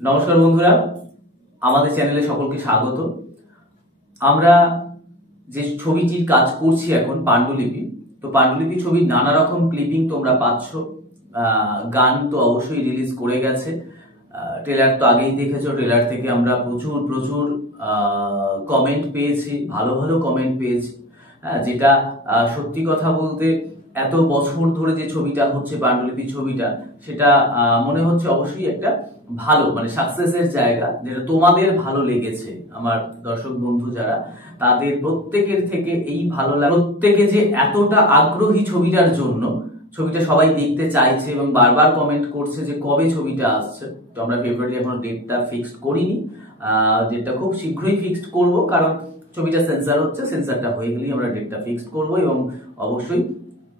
নমস্কার বন্ধুরা, আমাদের চ্যানেলে সকলকে স্বাগত। আমরা যে ছবিটির কাজ করছি এখন পাণ্ডুলিপি, তো পাণ্ডুলিপি ছবির নানা রকম ক্লিপিং তোমরা পাচ্ছ। গান তো অবশ্যই রিলিজ করে গেছে, ট্রেলার তো আগেই দেখেছো। ট্রেলার থেকে আমরা প্রচুর প্রচুর কমেন্ট পেয়েছি, ভালো ভালো কমেন্ট পেয়েছি। যেটা সত্যি কথা বলতে এত বছর ধরে যে ছবিটা হচ্ছে পাণ্ডুলিপি ছবিটা, সেটা মনে হচ্ছে অবশ্যই একটা ভালো মানে সাকসেসের জায়গা, যেটা তোমাদের ভালো লেগেছে। আমার দর্শক বন্ধু যারা, তাদের প্রত্যেকের থেকে এই ভালো লাগে, প্রত্যেকে যে এতটা আগ্রহী ছবিটার জন্য, ছবিটা সবাই দেখতে চাইছে এবং বারবার কমেন্ট করছে যে কবে ছবিটা আসছে। তো আমরা ফেব্রুয়ারি এখনো ডেটটা ফিক্সড করিনি, ডেটটা খুব শীঘ্রই ফিক্সড করব, কারণ ছবিটা সেন্সার হচ্ছে, সেন্সারটা হয়ে গেলেই আমরা ডেটটা ফিক্সড করব এবং অবশ্যই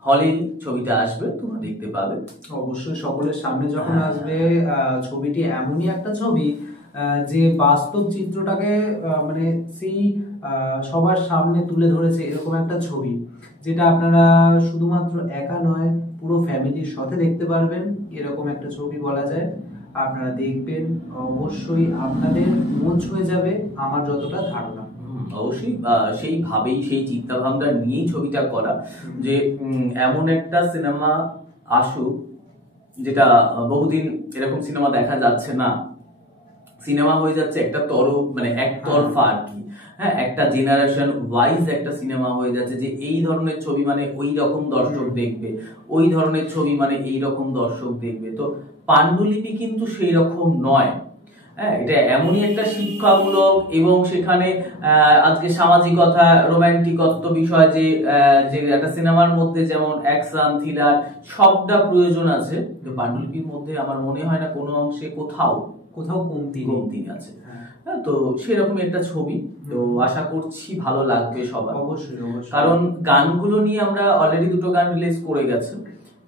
হলে ছবিটা আসবে, তোমরা দেখতে পাবে। অবশ্যই সকলের সামনে যখন আসবে ছবিটি এমনই একটা ছবি যে বাস্তব চিত্রটাকে মানে সেই সবার সামনে তুলে ধরেছে, এরকম একটা ছবি যেটা আপনারা শুধুমাত্র একা নয় পুরো ফ্যামিলির সাথে দেখতে পারবেন। এরকম একটা ছবি বলা যায়, আপনারা দেখবেন অবশ্যই আপনাদের মন ছুঁয়ে যাবে, আমার যতটা ধারণা। অবশ্যই সেইভাবেই, সেই চিন্তা ভাবনা নিয়েই ছবিটা করা, যে এমন একটা সিনেমা আসুক যেটা বহুদিন এরকম সিনেমা দেখা যাচ্ছে না। সিনেমা হয়ে যাচ্ছে একটা মানে একতরফা আর কি, হ্যাঁ, একটা জেনারেশন ওয়াইজ একটা সিনেমা হয়ে যাচ্ছে, যে এই ধরনের ছবি মানে ওই রকম দর্শক দেখবে, ওই ধরনের ছবি মানে এই রকম দর্শক দেখবে। তো পাণ্ডুলিপি কিন্তু সেই রকম নয়। এটা এমনই একটা শিক্ষামূলক এবং সেখানে আজকে সামাজিকতা, রোমান্টিকত্ব বিষয়, যে একটা সিনেমার মধ্যে যেমন অ্যাকশন, থ্রিলার সবটা প্রয়োজন আছে, তো পাণ্ডুলিপির মধ্যে আমার মনে হয় না কোনো অংশে কোথাও কমতি আছে। তো সেরকম একটা ছবি, তো আশা করছি ভালো লাগবে সবার। অবশ্যই, কারণ গানগুলো নিয়ে আমরা অলরেডি দুটো গান রিলিজ করে গেছে,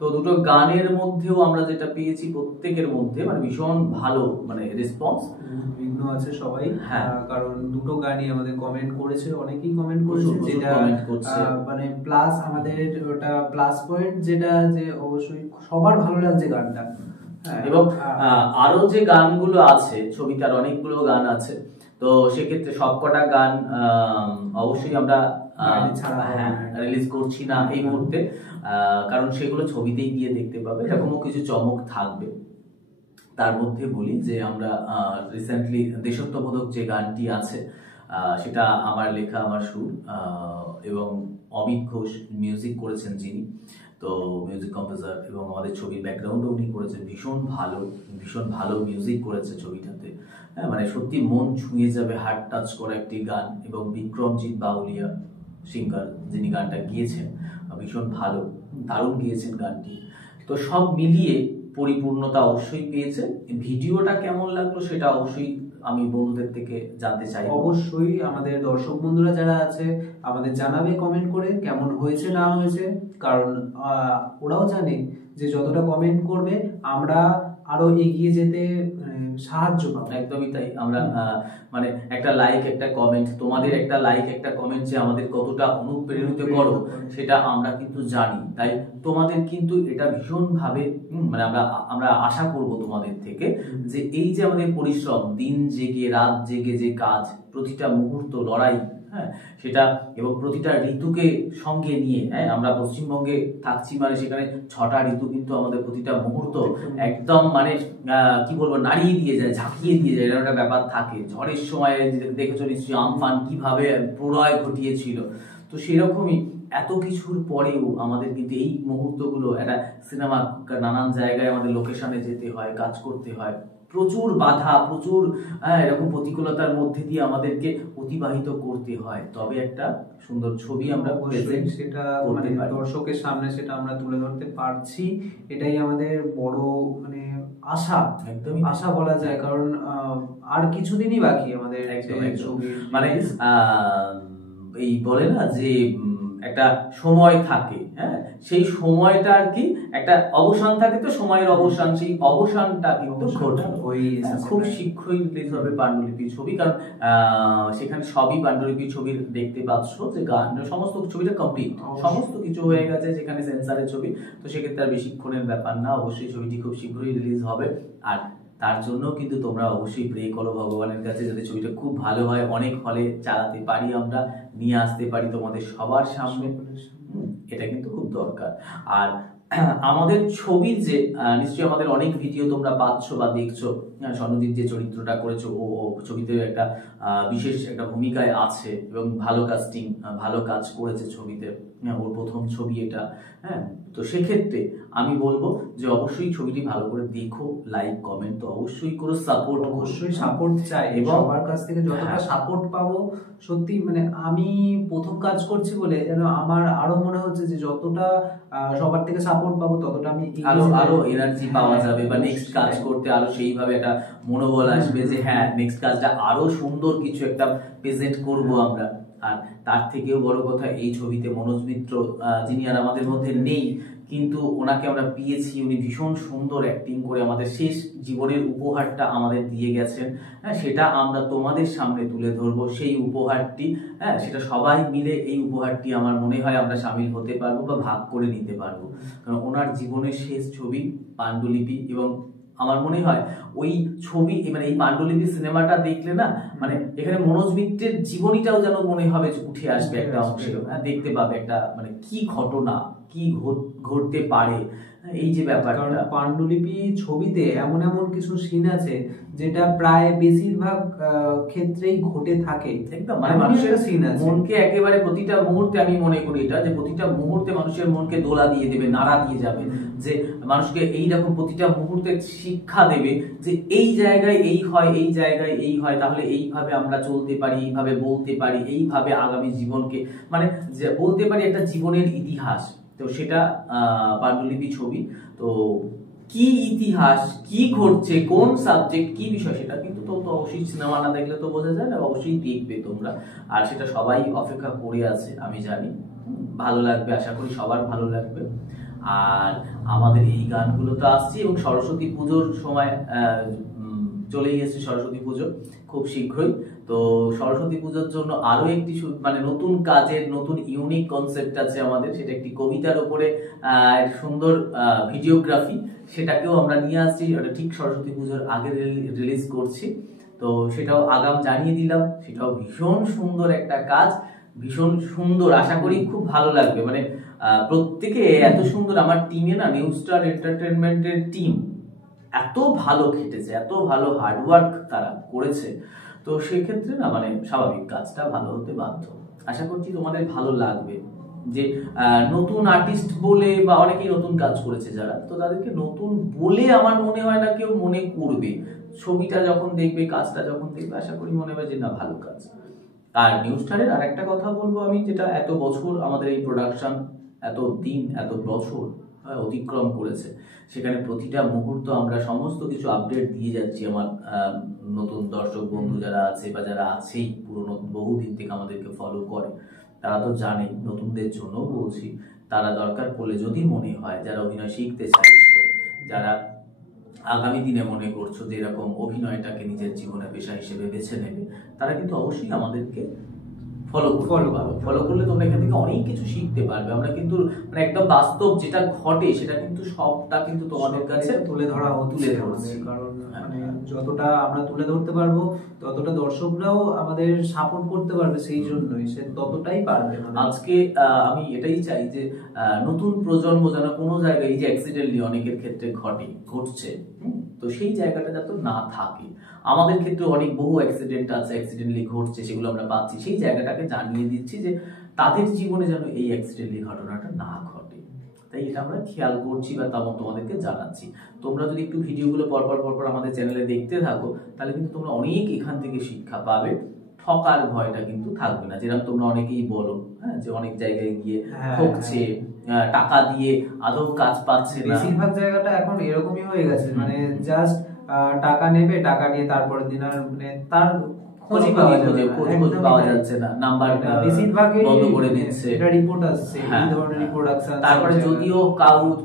তো দুটো গানের মধ্যেও আমরা যেটা পেয়েছি প্রত্যেকের মধ্যে মানে ভীষণ ভালো মানে রেসপন্স। বিঘ্ন আছে সবাই, কারণ দুটো গানই আমাদের কমেন্ট করেছে, অনেকেই কমেন্ট করেছে, যেটা মানে প্লাস আমাদের ওটা প্লাস পয়েন্ট, যেটা যে অবশ্যই সবার ভালো লাগছে গানটা। এবং আরো যে গানগুলো আছে, ছবিটার অনেকগুলো গান আছে, তো সেক্ষেত্রে সবকটা গান অবশ্যই আমরা রিলিজ করছি না এই মুহূর্তে, কারণ সেগুলো ছবিতেই গিয়ে দেখতে পাবে। এরকমও কিছু চমক থাকবে। তার মধ্যে বলি যে আমরা রিসেন্টলি দেশত্ববোধক যে গানটি আছে, সেটা আমার লেখা, আমার সুর, এবং অমিত ঘোষ মিউজিক করেছেন যিনি, তো মিউজিক কম্পোজার, এবং আমাদের ছবির ব্যাকগ্রাউন্ডও উনি করেছেন। ভীষণ ভালো মিউজিক করেছে ছবিটাতে, মানে সত্যি মন ছুঁয়ে যাবে, হার্ট টাচ করা একটি গান। এবং বিক্রমজিৎ বাউলিয়া সিঙ্গার যিনি গানটা গিয়েছেন, ভীষণ ভালো, দারুণ গিয়েছেন গানটি। তো সব মিলিয়ে পরিপূর্ণতা অবশ্যই পেয়েছে। ভিডিওটা কেমন লাগলো সেটা অবশ্যই আমি বন্ধুদের থেকে জানতে চাই। অবশ্যই আমাদের দর্শক বন্ধুরা যারা আছে আমাদের জানাবে কমেন্ট করে কেমন হয়েছে না হয়েছে, কারণ ওরাও জানে যে যতটা কমেন্ট করবে আমরা আরো এগিয়ে যেতে সাহায্য পাবো। একদমই তাই। আমরা মানে একটা লাইক, একটা কমেন্ট, তোমাদের একটা লাইক, একটা কমেন্ট যে আমাদের কতটা অনুপ্রেরিত করো সেটা আমরা কিন্তু জানি। তাই তোমাদের কিন্তু এটা ভীষণ ভাবে মানে আমরা আশা করব তোমাদের থেকে, যে এই যে আমাদের পরিশ্রম, দিন জেগে রাত জেগে যে কাজ, প্রতিটা মুহূর্ত লড়াই, সেটা, এবং প্রতিটা ঋতুকে সঙ্গে নিয়ে, আমরা পশ্চিমবঙ্গে থাকছি মানে সেখানে 6টা ঋতু কিন্তু আমাদের প্রতিটা মুহূর্ত একদম মানে কি বলবো, নাড়িয়ে দিয়ে যায়, ঝাঁকিয়ে দিয়ে যায়, এরকম একটা ব্যাপার থাকে। ঝড়ের সময় দেখেছো নিশ্চয়ই আমফান কিভাবে প্রলয় ঘটিয়েছিল। তো সেরকমই এত কিছুর পরেও আমাদের কিন্তু এই মুহূর্তগুলো, একটা সিনেমা নানান জায়গায় আমাদের লোকেশনে যেতে হয়, কাজ করতে হয়, প্রচুর বাধা, প্রচুর এরকম প্রতিকূলতার মধ্যে দিয়ে আমাদেরকে অতিবাহিত করতে হয়, তবে একটা সুন্দর ছবি আমরা সেটা মানে দর্শকের সামনে সেটা আমরা তুলে ধরতে পারছি। এটাই আমাদের বড় মানে আশা, একদমই আশা বলা যায়, কারণ আর কিছুদিনই বাকি আমাদের মানে এই বলে না যে একটা সময় থাকে, সেই সময়টা আর কি একটা অবসান থাকে, তো সময়ের অবসান, সেই অবসানটা কিন্তু খুব শীঘ্রই রিলিজ হবে পাণ্ডুলিপি ছবি। কারণ সেখানে সবই পাণ্ডুলিপি ছবির দেখতে পাচ্ছ, যে গান সমস্ত ছবিটা কমপ্লিট, সমস্ত কিছু হয়ে গেছে, যেখানে সেন্সারের ছবি, তো সেক্ষেত্রে আর বেশিক্ষণের ব্যাপার না। অবশ্যই ছবিটি খুব শীঘ্রই রিলিজ হবে। আর তার জন্য কিন্তু তোমরা অবশ্যই প্রে করো ভগবানের কাছে যাতে ছবিটা খুব ভালো হয়, অনেক হলে চালাতে পারি, আমরা নিয়ে আসতে পারি তোমাদের সবার সামনে। এটা কিন্তু খুব দরকার। আর আমাদের ছবির যে নিশ্চয়ই আমাদের অনেক ভিডিও তোমরা পাচ্ছ বা দেখছো, স্বর্ণদীপ যে চরিত্রটা করেছো ও ছবিতে একটা বিশেষ একটা ভূমিকায় আছে এবং ভালো কাস্টিং, ভালো কাজ করেছে ছবিতে, ওর প্রথম ছবি এটা। হ্যাঁ, তো সেক্ষেত্রে আমি বলবো যে অবশ্যই ছবিটি ভালো করে দেখো, লাইক কমেন্ট তো অবশ্যই করো, সাপোর্ট অবশ্যই সাপোর্ট চাই এবং সবার কাছ থেকে যতটা সাপোর্ট পাবো, সত্যি মানে আমি প্রথম কাজ করছি বলে যেন আমার আরো মনে হচ্ছে যে যতটা সবার থেকে সাপোর্ট পাবো ততটা আমি আরো এনার্জি পাওয়া যাবে বা নেক্সট কাজ করতে আরো সেইভাবে একটা মনোবল আসবে যে হ্যাঁ নেক্সট কাজটা আরো সুন্দর কিছু একটা প্রেজেন্ট করব আমরা। আর তার থেকেও বড় কথা, এই ছবিতে মনোজ মিত্র যিনি আর আমাদের মধ্যে নেই, কিন্তু ওনাকে আমরা পেয়েছি, উনি ভীষণ সুন্দর অ্যাক্টিং করে আমাদের শেষ জীবনের উপহারটা আমাদের দিয়ে গেছেন। হ্যাঁ, সেটা আমরা তোমাদের সামনে তুলে ধরবো সেই উপহারটি। হ্যাঁ, সেটা সবাই মিলে এই উপহারটি আমার মনে হয় আমরা সামিল হতে পারবো বা ভাগ করে নিতে পারবো, কারণ ওনার জীবনের শেষ ছবি পাণ্ডুলিপি। এবং আমার মনে হয় ওই ছবি মানে এই পাণ্ডুলিপি সিনেমাটা দেখলে না, মানে এখানে মনোজ মিত্রের জীবনীটাও যেন মনে হবে উঠে আসবে একটা অংশে। দেখতে পাবে একটা মানে কি ঘটনা, কি ঘটতে পারে এই যে ব্যাপারটা। পাণ্ডুলিপি ছবিতে এমন এমন কিছু সিন আছে যেটা প্রায় বেশিরভাগ ক্ষেত্রেই ঘটে থাকে। একদম মানে মানুষের মনকে একেবারে প্রতিটা মুহূর্তে, আমি মনে করি এটা যে প্রতিটা মুহূর্তে মানুষের মনকে দোলা দিয়ে দেবে, নাড়া দিয়ে যাবে, যে মানুষকে এইরকম প্রতিটা মুহূর্তে শিক্ষা দেবে যে এই জায়গায় এই হয়, এই জায়গায় এই হয়, তাহলে এইভাবে আমরা চলতে পারি, এইভাবে বলতে পারি, এইভাবে আগামী জীবনকে মানে বলতে পারি একটা জীবনের ইতিহাস। তো সেটা পাণ্ডুলিপি ছবি। তো কি ইতিহাস, কি ঘটছে, কোন সাবজেক্ট, কি বিষয়, সেটা কিন্তু তো অবশ্যই সিনেমা না দেখলে তো বোঝা যায় না, অবশ্যই দেখবে তোমরা। আর সেটা সবাই অপেক্ষা করে আছে, আমি জানি ভালো লাগবে, আশা করি সবার ভালো লাগবে। আর আমাদের এই গানগুলো তো আসছে এবং সরস্বতী পুজোর সময় চলেই এসেছে সরস্বতী পুজো খুব শীঘ্রই। তো সরস্বতী পুজোর জন্য আরো একটি মানে নতুন কাজের নতুন ইউনিক কনসেপ্ট আছে আমাদের, সেটা একটি কবিতার উপরে সুন্দর ভিডিওগ্রাফি, সেটাকেও আমরা নিয়ে আসছি, ওটা ঠিক সরস্বতী পুজোর আগে রিলিজ করছি। তো সেটাও আগাম জানিয়ে দিলাম, সেটাও ভীষণ সুন্দর একটা কাজ, ভীষণ সুন্দর, আশা করি খুব ভালো লাগবে। মানে প্রত্যেকে এত সুন্দর, আমার টিমে না নিউ স্টার এন্টারটেনমেন্টের টিম এত ভালো খেটেছে, এত ভালো হার্ডওয়ার্ক তারা করেছে। তো সেক্ষেত্রে না মানে স্বাভাবিক কাজটা ভালো হতে বাধ্য। আশা করছি তোমাদের ভালো লাগবে। যে নতুন আর্টিস্ট বলে বা অনেকেই নতুন কাজ করেছে যারা, তো তাদেরকে নতুন বলে আমার মনে হয় না কেউ মনে করবে। ছবিটা যখন দেখবে, কাজটা যখন দেখবে, আশা করি মনে হবে যে না ভালো কাজ। আর নিউ স্টারের আর একটা কথা বলবো আমি, যেটা এত বছর আমাদের এই প্রোডাকশন, এত দিন, এত বছর অতিক্রম করেছে, সেখানে প্রতিটা মুহূর্ত আমরা সমস্ত কিছু আপডেট দিয়ে যাচ্ছি। আমার নতুন দর্শক বন্ধু যারা আছে বা যারা আছেই পুরোনো বহুদিন থেকে আমাদেরকে ফলো করে, তারা তো জানে। নতুনদের জন্য বলছি, তারা দরকার পড়লে যদি মনে হয়, যারা অভিনয় শিখতে চাইছো, যারা আগামী দিনে মনে করছো যে এরকম অভিনয়টাকে নিজের জীবনে পেশা হিসেবে বেছে নেবে, তারা কিন্তু অবশ্যই আমাদেরকে ফলো করলে তোমরা এখান থেকে অনেক কিছু শিখতে পারবে। আমরা কিন্তু মানে একদম বাস্তব যেটা ঘটে সেটা কিন্তু সবটা কিন্তু তোমাদের কাছে তুলে ধরছি, কারণ মানে যতটা আমরা তুলে ধরতে পারবো ততটা দর্শকরাও আমাদের সাপোর্ট করতে পারবে, সেই জন্যই সে ততটাই পারবে। আজকে আমি এটাই চাই যে নতুন প্রজন্ম যেন কোনো জায়গায়, এই যে অ্যাক্সিডেন্টলি অনেকের ক্ষেত্রে ঘটছে, তো সেই জায়গাটা যাতে না থাকে। আমাদের ক্ষেত্রে অনেক বহু অ্যাক্সিডেন্ট আছে, অ্যাক্সিডেন্টলি ঘটছে, সেগুলো আমরা পাচ্ছি, সেই জায়গাটাকে জানিয়ে দিচ্ছি যে তাদের জীবনে যেন এই অ্যাক্সিডেন্টলি ঘটনাটা না ঘটে। তাই এটা আমরা খেয়াল করছি বা তোমাদেরকে জানাচ্ছি। তোমরা যদি একটু ভিডিওগুলো পরপর আমাদের চ্যানেলে দেখতে থাকো, তাহলে কিন্তু তোমরা অনেক এখান থেকে শিক্ষা পাবে। ঠকার ভয়টা কিন্তু থাকবে না, যেরকম তোমরা অনেকেই বলো হ্যাঁ যে অনেক জায়গায় গিয়ে ঠকছে, টাকা দিয়ে আদৌ কাজ পাচ্ছে না। বেশিরভাগ জায়গাটা এখন এরকমই হয়ে গেছে, মানে জাস্ট টাকা নেবে, টাকা নিয়ে তারপরের দিন আর মানে তার খোঁজ পাওয়া যাচ্ছে না, নাম্বার বন্ধ করে দিচ্ছে, এটা রিপোর্ট আসছে, এই ধরনের রিপোর্ট আসছে। তারপরে যদিও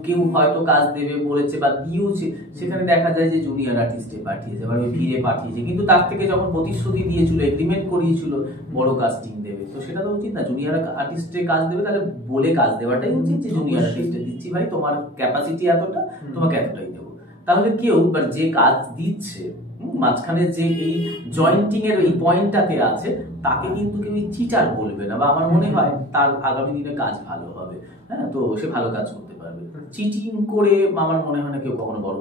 কেউ হয়তো কাজ দেবে বলেছে বা দিয়েছে, সেখানে দেখা যায় যে জুনিয়র আর্টিস্টে পাঠিয়েছে বা ভিড়ে পাঠিয়েছে, কিন্তু তার থেকে যখন প্রতিশ্রুতি দিয়েছিল, এগ্রিমেন্ট করিয়েছিল বড় কাস্টিং দেবে, তো সেটা তো উচিত না। জুনিয়র আর্টিস্টে কাজ দেবে তাহলে বলে কাজ দেওয়াটাই উচিত যে জুনিয়র আর্টিস্টে দিচ্ছি ভাই, তোমার ক্যাপাসিটি এতটা, তোমাকে এতটাই দেবো। তাহলে কেউ যে কাজ দিচ্ছে মাঝখানে যে এই জয়েন্টিং এর এই পয়েন্টটাতে আছে তাকে কিন্তু কেউ চিটার বলবে না, বা আমার মনে হয় তার আগামী দিনে কাজ ভালো হবে। হ্যাঁ, তো সে ভালো কাজ করতে পারবে। চিটিং করে আমার মনে হয় না কেউ কখনো বড়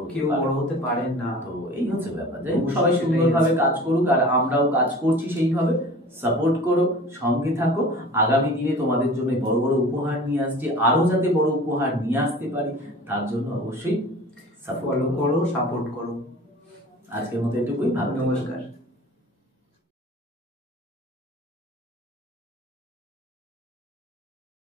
হতে পারেন না। তো এই হচ্ছে ব্যাপার, যে সবাই সুন্দরভাবে কাজ করুক, আর আমরাও কাজ করছি সেইভাবে। সাপোর্ট করো, সঙ্গে থাকো। আগামী দিনে তোমাদের জন্য বড় বড় উপহার নিয়ে আসছি, আরো যাতে বড় উপহার নিয়ে আসতে পারি তার জন্য অবশ্যই ফলো করো, সাপোর্ট করো। আজকের মতো এটুকুই, ভালো, নমস্কার।